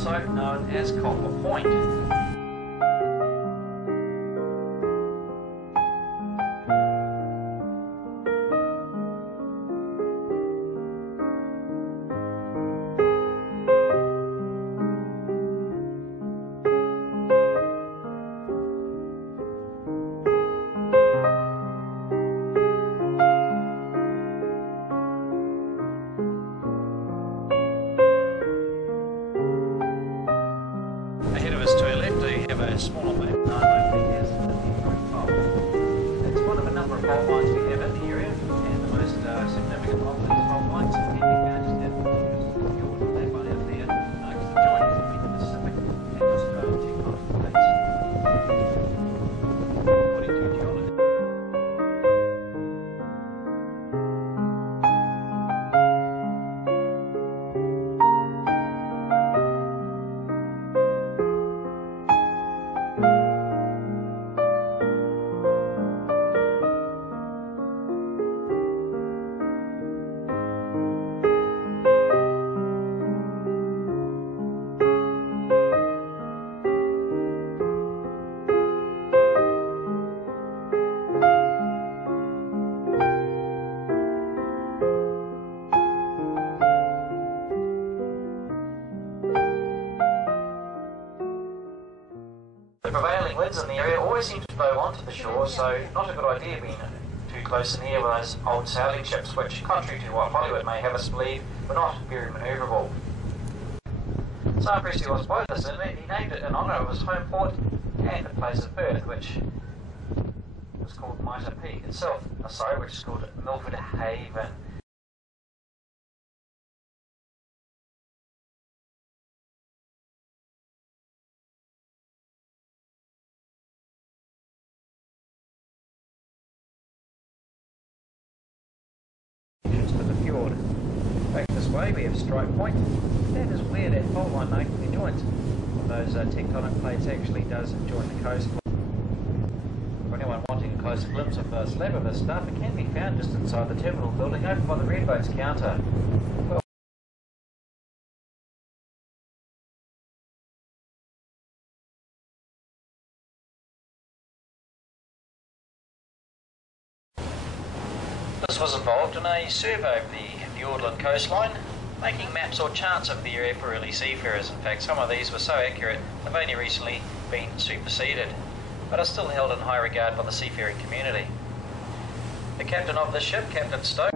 also known as Copper Point. Ahead of us to our left we have a smaller map known locally as the Fault. It's one of a number of fault lines we have in the area, and the most significant of these fault lines can be found just at the edge of the fjord, that one out there, because the joint is between the Pacific and Australian tectonic plates. According to geologists, the prevailing winds in the area always seem to blow onto the shore, so not a good idea being too close in here with those old sailing ships, which, contrary to what Hollywood may have us believe, were not very manoeuvrable. So impressed he was by this inlet, he named it in honour of his home port and the place of birth, which was called Mitre Peak itself, which is called Milford Haven. To the fjord. Back this way we have Strike Point. That is where that fault line making the joint of those tectonic plates actually does join the coast. For anyone wanting a closer glimpse of the slab of this stuff, it can be found just inside the terminal building over by the Redboats counter. Well, this was involved in a survey of the Fiordland coastline, making maps or charts of the area for early seafarers. In fact, some of these were so accurate they've only recently been superseded, but are still held in high regard by the seafaring community. The captain of this ship, Captain Stoke,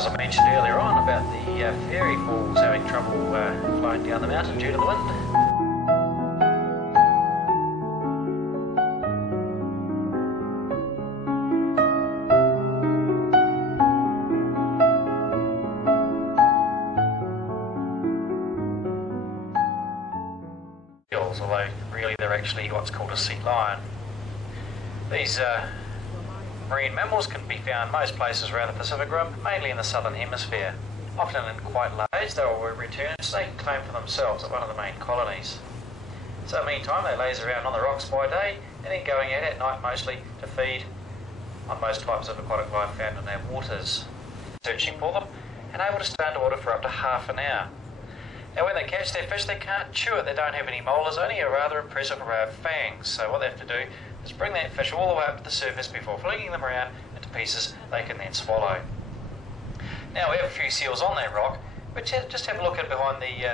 as I mentioned earlier on about the ferry falls having trouble flying down the mountain due to the wind. seals, although really they're actually what's called a sea lion. These marine mammals can be found most places around the Pacific Rim, mainly in the southern hemisphere. Often in quite large age they will return so they can claim for themselves at one of the main colonies. So meantime they laze around on the rocks by day and then going out at night mostly to feed on most types of aquatic life found in their waters. Searching for them and able to stay underwater for up to half an hour. Now when they catch their fish they can't chew it, they don't have any molars, only a rather impressive array of fangs, so what they have to do is bring that fish all the way up to the surface before flinging them around into pieces they can then swallow. Now we have a few seals on that rock, but just have a look at behind the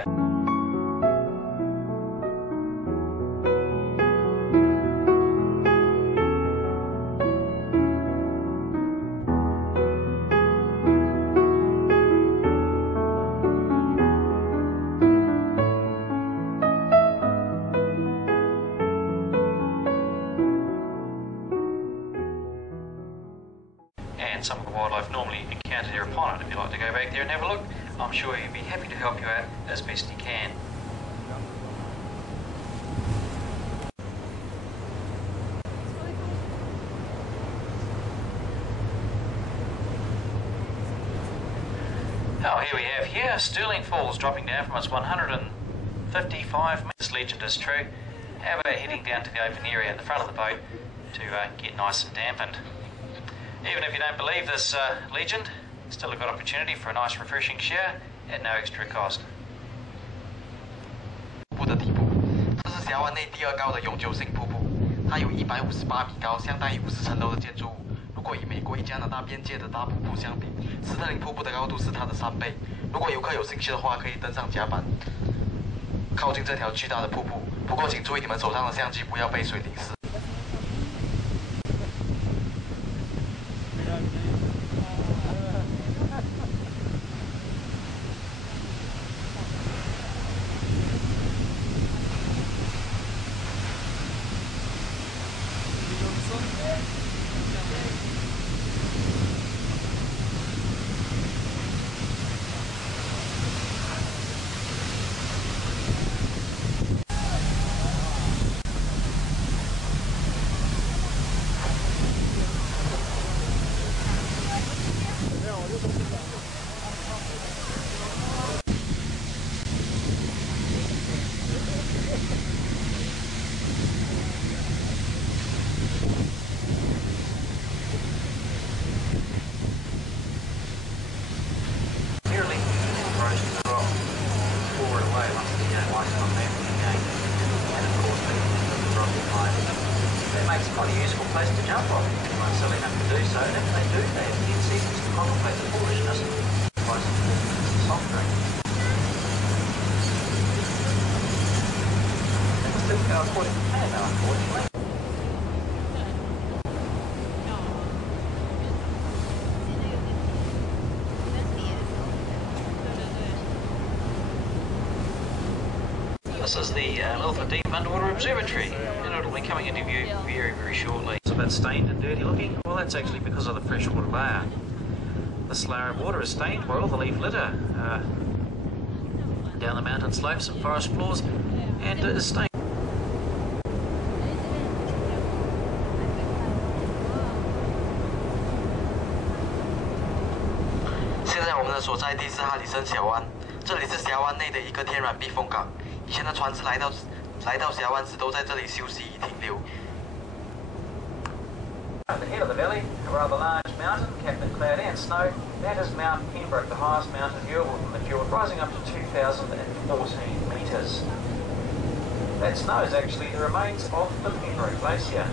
and some of the wildlife normally encountered here upon it. If you'd like to go back there and have a look, I'm sure he'd be happy to help you out as best he can. Oh, here we have Sterling Falls dropping down from its 155 metres. Legend is true. How about heading down to the open area at the front of the boat to get nice and dampened? Even if you don't believe this legend, still a good opportunity for a nice refreshing shower at no extra cost. 瀑布的底部，这是峡湾内第二高的永久性瀑布，它有158米高，相当于50层楼的建筑物。如果与美国与加拿大边界的大瀑布相比，斯特林瀑布的高度是它的3倍。如果游客有兴趣的话，可以登上甲板，靠近这条巨大的瀑布。不过请注意你们手上的相机不要被水淋湿。 It's quite a useful place to jump off if anyone's silly enough to do so, and if they do, they have 10 seconds to contemplate the foolishness of pricing a soft drink. That must have go according to plan though, unfortunately. This is the Milford Deep Underwater Observatory, and it'll be coming into view very, very shortly. It's a bit stained and dirty looking. Well, that's actually because of the freshwater layer. This layer of water is stained by all the leaf litter down the mountain slopes and forest floors, and it is stained. 现在我们的所在地是哈里森峡湾，这里是峡湾内的一个天然避风港。以前的船只来到峡湾时都在这里休息停留。At the head of the valley, a rather large mountain capped in cloud and snow. That is Mount Pembroke, the highest mountain viewable from the fjord, rising up to 2,014 metres. That snow is actually the remains of the Pembroke Glacier.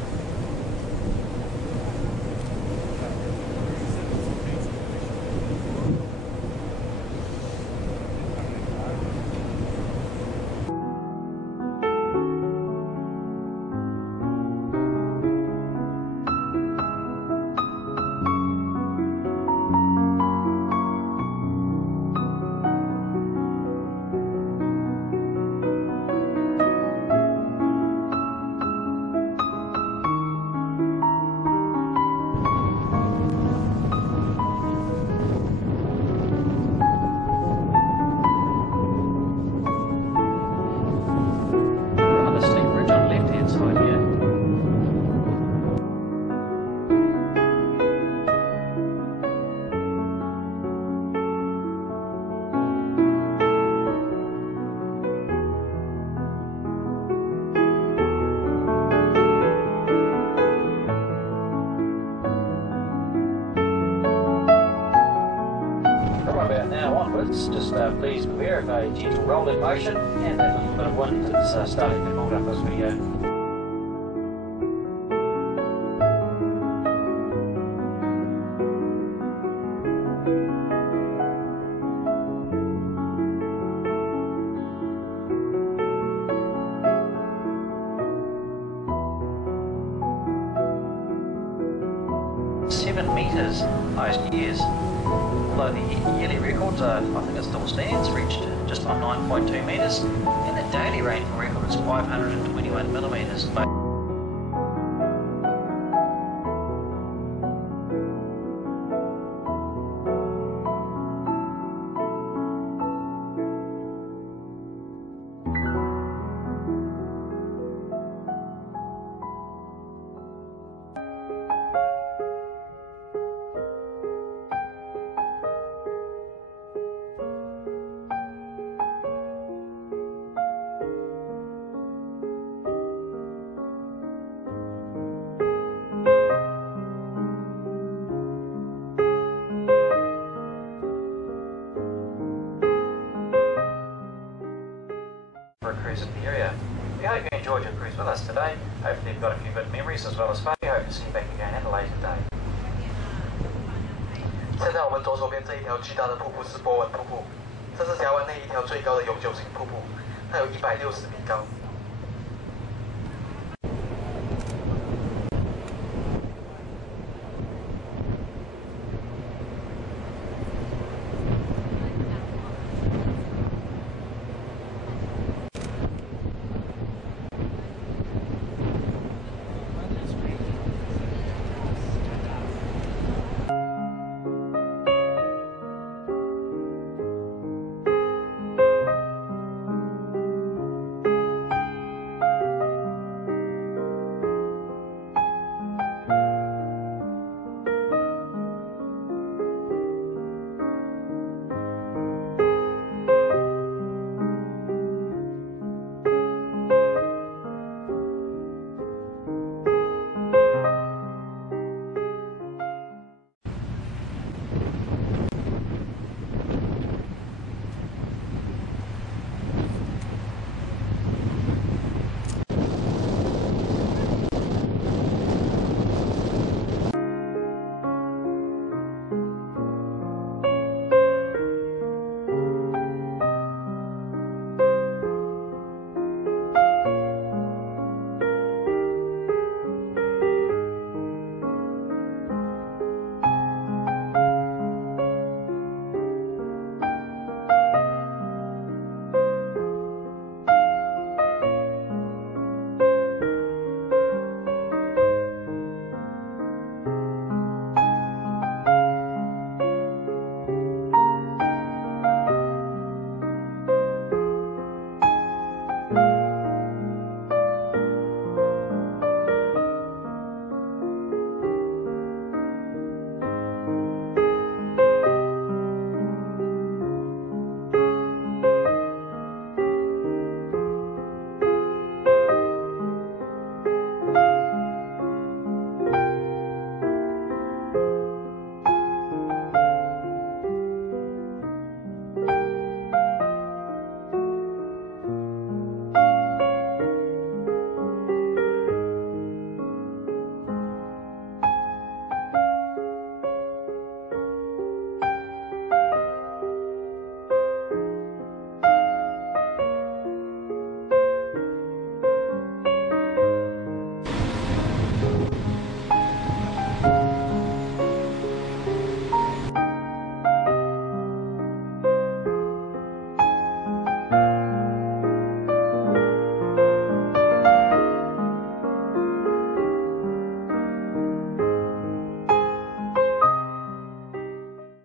please beware of a gentle rolling motion and that little bit of wind that's starting to build up this video. Meters most years, although the yearly record, I think it still stands, reached just on 9.2 metres, and the daily rainfall record is 521 millimetres. For a cruise in the area. We hope you enjoyed your cruise with us today. Hopefully you've got a few good memories as well as fun. We hope to see you back again at a later date. 现在我们左手边这一条巨大的瀑布是波纹瀑布，这是峡湾内一条最高的永久性瀑布，它有160米高。